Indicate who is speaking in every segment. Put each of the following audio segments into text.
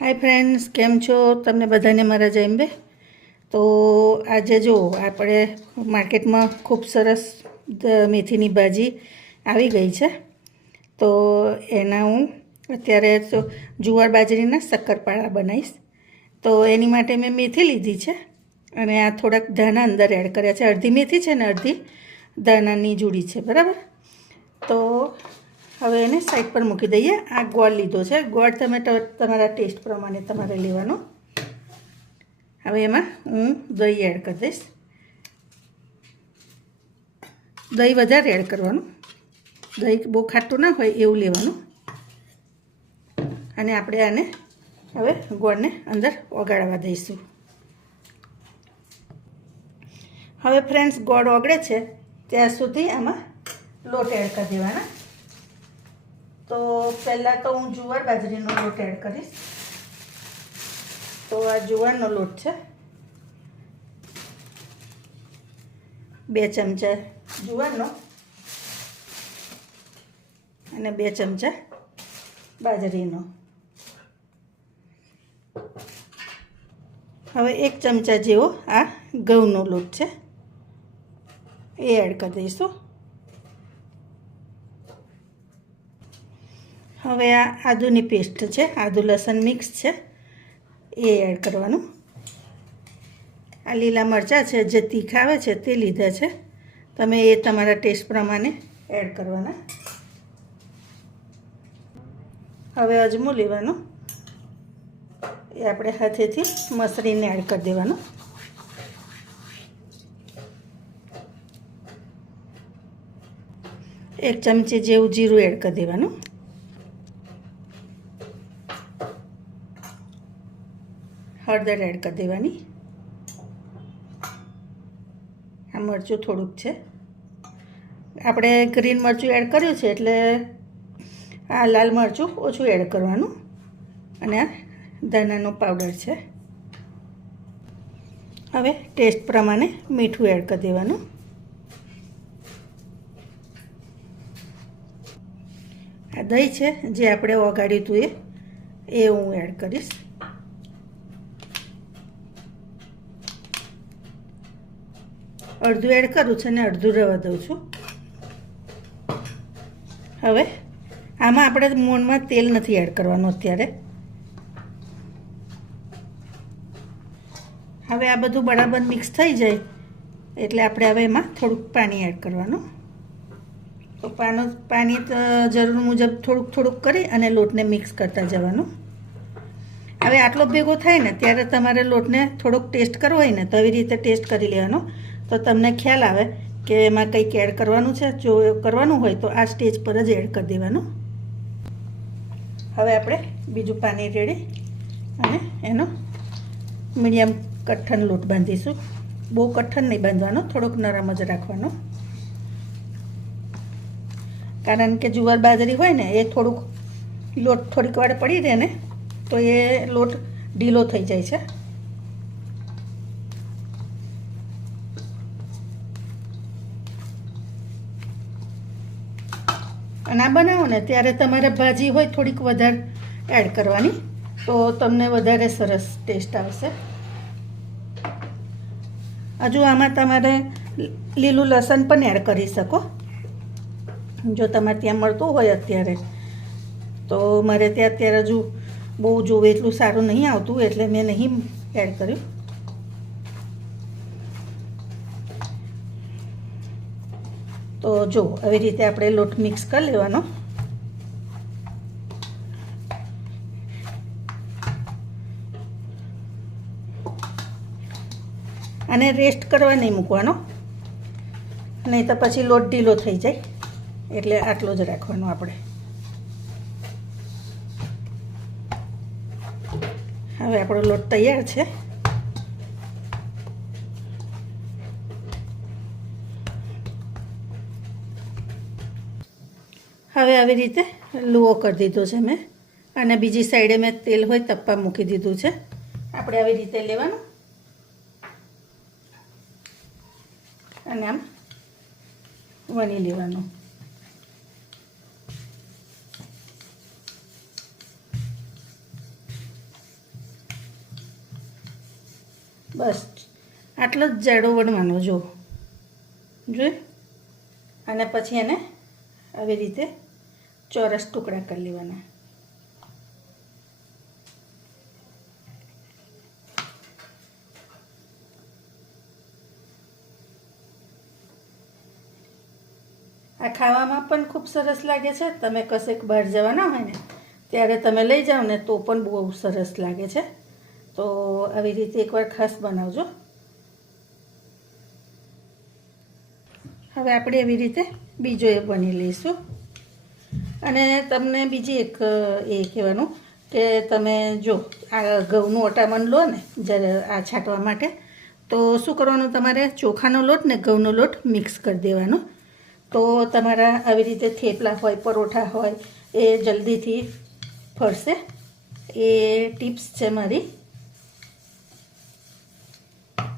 Speaker 1: Hi friends કેમ છો? તમને બધાને મારા જય અંબે. તો આજે જો આપણે માર્કેટમાં ખૂબ સરસ મેથીની ભાજી આવી ગઈ છે. તો એના હું અત્યારે જુવાર બાજરીના શક્કરપાળા બનાવીશ. તો એની માટે મેં મેથી લીધી છે અને આ થોડાક ધાણા અંદર એડ કર્યા છે. અડધી મેથી છે ને અડધી ધાણાની જુડી છે, બરાબર? તો હવે એને સાઈડ પર મૂકી દઈએ. આ ગોળ લીધો છે. ગોળ તમે તમારા ટેસ્ટ પ્રમાણે તમારે લેવાનો. હવે એમાં હું દહીં એડ કરી દઈશ. દહીં વધારે એડ કરવાનું. દહીં બહુ ખાટું ના હોય એવું લેવાનું. અને આપણે આને હવે ગોળને અંદર ઓગાળવા દઈશું. હવે ફ્રેન્ડ્સ ગોળ ઓગળે છે, ત્યાં સુધી આમાં લોટ એડ કરી દેવાના. તો પહેલાં તો હું જુવાર બાજરીનો લોટ એડ કરીશ. તો આ જુવારનો લોટ છે. બે ચમચા જુવારનો. અને બે ચમચા બાજરીનો. હવે એક ચમચા જેવો આ ઘઉંનો લોટ છે. એ એડ કરી દઈશું. હવે આ આદુની પેસ્ટ છે, આદુ લસણ મિક્સ છે, એ એડ કરવાનું. આ લીલા મરચાં છે, જે તીખા આવે છે, તે લીધા છે. તમે એ તમારા ટેસ્ટ પ્રમાણે એડ કરવાના. હવે અજમો લેવાનો. એ આપણે હાથેથી મસરીને એડ કરી દેવાનું. એક ચમચી જેવું જીરું એડ કરી દેવાનું. હળદર એડ કરી દેવાની. આ મરચું થોડુંક છે. આપણે ગ્રીન મરચું એડ કર્યું છે એટલે આ લાલ મરચું ઓછું એડ કરવાનું. અને આ ધાણાનો પાવડર છે. હવે ટેસ્ટ પ્રમાણે મીઠું એડ કરી દેવાનું. આ દહીં છે, જે આપણે ઓગાડ્યું હતું એ એ હું એડ કરીશ. અડધું એડ કરું છું અને અડધું રવા દઉં છું. હવે આમાં આપણે મોણમાં તેલ નથી એડ કરવાનું અત્યારે. હવે આ બધું બરાબર મિક્સ થઈ જાય એટલે આપણે હવે એમાં થોડુંક પાણી એડ કરવાનું. તો પાનું, પાણી જરૂર મુજબ થોડુંક થોડુંક કરી અને લોટને મિક્સ કરતા જવાનું. હવે આટલો ભેગો થાય ને ત્યારે તમારે લોટને થોડોક ટેસ્ટ કરવો હોય ને તો આવી રીતે ટેસ્ટ કરી લેવાનો. તો તમને ખ્યાલ આવે કે એમાં કંઈક એડ કરવાનું છે. જો કરવાનું હોય તો આ સ્ટેજ પર જ એડ કરી દેવાનું. હવે આપણે બીજું પાણી રેડી અને એનો મીડિયમ કઠણ લોટ બાંધીશું. બહુ કઠણ નહીં બાંધવાનો, થોડોક નરમ જ રાખવાનો. કારણ કે જુવાર બાજરી હોય ને, એ થોડુંક લોટ થોડીક વાર પડી રહે ને, તો એ લોટ ઢીલો થઈ જાય છે. અને આ બનાવો ને, ત્યારે તમારે ભાજી હોય થોડીક વધારે એડ કરવાની. તો તમને વધારે સરસ ટેસ્ટ આવશે. હજુ આમાં તમારે લીલું લસણ પણ એડ કરી શકો. જો તમારે ત્યાં મળતું હોય અત્યારે, તો મારે ત્યાં અત્યારે હજુ બહુ જોવે એટલું સારું નહીં આવતું, એટલે મેં નહીં એડ કર્યું. તો જો, આવી રીતે આપણે લોટ મિક્સ કરી લેવાનો. અને રેસ્ટ કરવા નહીં મૂકવાનો. નહીં તો પછી લોટ ઢીલો થઈ જાય. એટલે આટલો જ રાખવાનો આપણે. હવે આપણો લોટ તૈયાર છે. હવે આવી રીતે લુઓ કરી દીધો છે મેં. અને બીજી સાઈડે મેં તેલ હોય તપ્પા મૂકી દીધું છે. આપણે આવી રીતે લેવાનું. અને આમ વણી લેવાનું. બસ. આટલો જ જાડો વણવાનો જો. જોઈ અને પછી એને આવી રીતે ચોરસ ટુકડા કરી લેવાના. આ ખાવામાં પણ ખૂબ સરસ લાગે છે. તમે કશેક બહાર જવાના હોય ને, ત્યારે તમે લઈ જાઓ ને, તો પણ બહુ સરસ લાગે છે. તો આવી રીતે એકવાર ખાસ બનાવજો. હવે આપણે એવી રીતે બીજો એ બની લઈશું. અને તમને બીજી એક એ કહેવાનું કે તમે જો આ ઘઉંનું ઓટામણ લો ને જ્યારે આ છાંટવા માટે, તો શું કરવાનું તમારે? ચોખાનો લોટ ને ઘઉંનો લોટ મિક્સ કરી દેવાનો. તો તમારા આવી રીતે થેપલા હોય, પરોઠા હોય, એ જલ્દીથી ફરશે. એ ટિપ્સ છે મારી.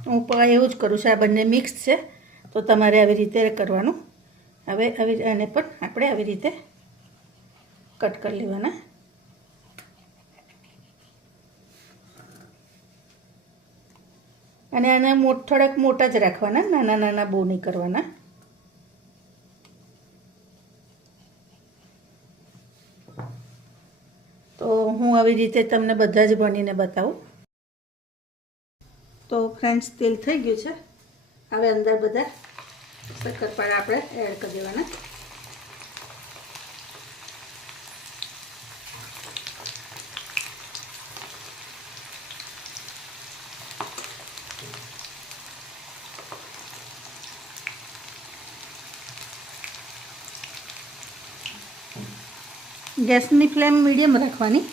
Speaker 1: હું પણ એવું જ કરું છું, આ બંને મિક્સ છે. તો તમારે આવી રીતે કરવાનું. હવે આવી અને પણ આપણે આવી રીતે કટ કરી લેવાના અને આને થોડાક મોટા જ રાખવાના, નાના નાના બહુ નહીં કરવાના. તો હું આવી રીતે તમને બધા જ બનીને બતાવું. તો ફ્રેન્ડ્સ, તેલ થઈ ગયું છે. હવે અંદર બધા શક્કરપારા આપણે એડ કરી દેવાના. ગેસની ફ્લેમ મીડિયમ રાખવાની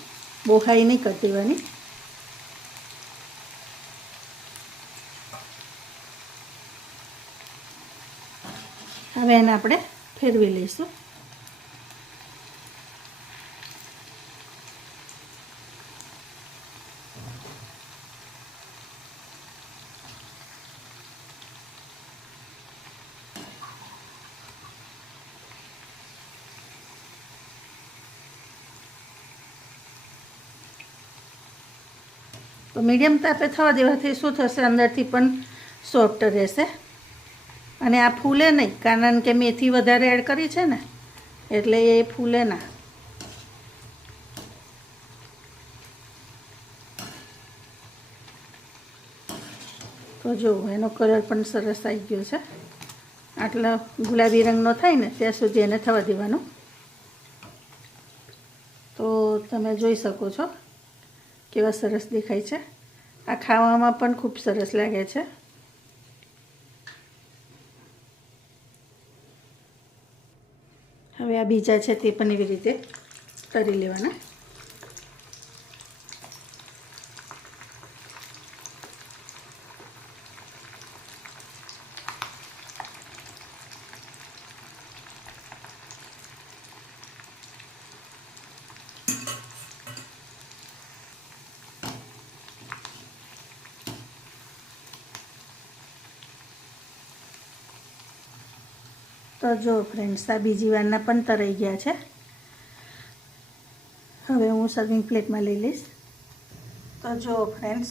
Speaker 1: બહુ નહીં કરી દેવાની હવે એને આપણે ફેરવી લઈશું. તો મીડિયમ તાપે થવા દેવાથી શું થશે? અંદરથી પણ સોફ્ટ રહેશે. અને આ ફૂલે નહીં, કારણ કે મેથી વધારે એડ કરી છે ને, એટલે એ ફૂલે ના. તો જો, એનો કલર પણ સરસ આવી ગયો છે. આટલા ગુલાબી રંગનો થાય ને, ત્યાં સુધી એને થવા દેવાનું. તો તમે જોઈ શકો છો. કેવા સરસ દેખાય છે. આ ખાવામાં પણ ખૂબ સરસ લાગે છે. હવે આ બીજા છે તે પણ એવી રીતે કરી લેવાના. તો જો ફ્રેન્ડ્સ આ બીજી વારના પણ તરાઈ ગયા છે. હવે હું સર્વિંગ પ્લેટમાં લઈ લઈશ. તો જો ફ્રેન્ડ્સ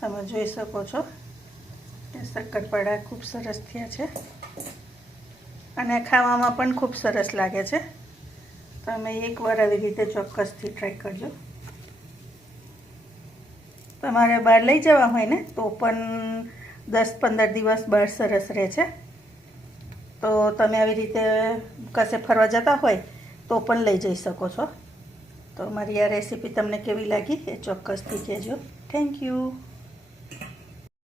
Speaker 1: તમે જોઈ શકો છો કે શક્કરપાડા ખૂબ સરસ થયા છે. અને ખાવામાં પણ ખૂબ સરસ લાગે છે. તમે એકવાર આવી રીતે ચોક્કસથી ટ્રાય કરજો. તમારે બહાર લઈ જવા હોય ને, તો પણ દસ પંદર દિવસ બહાર સરસ રહે છે. તો તમે આવી રીતે કશે ફરવા જતા હોય તો પણ લઈ જઈ શકો છો. તો મારી આ રેસીપી તમને કેવી લાગી એ ચોક્કસથી કહેજો. Thank you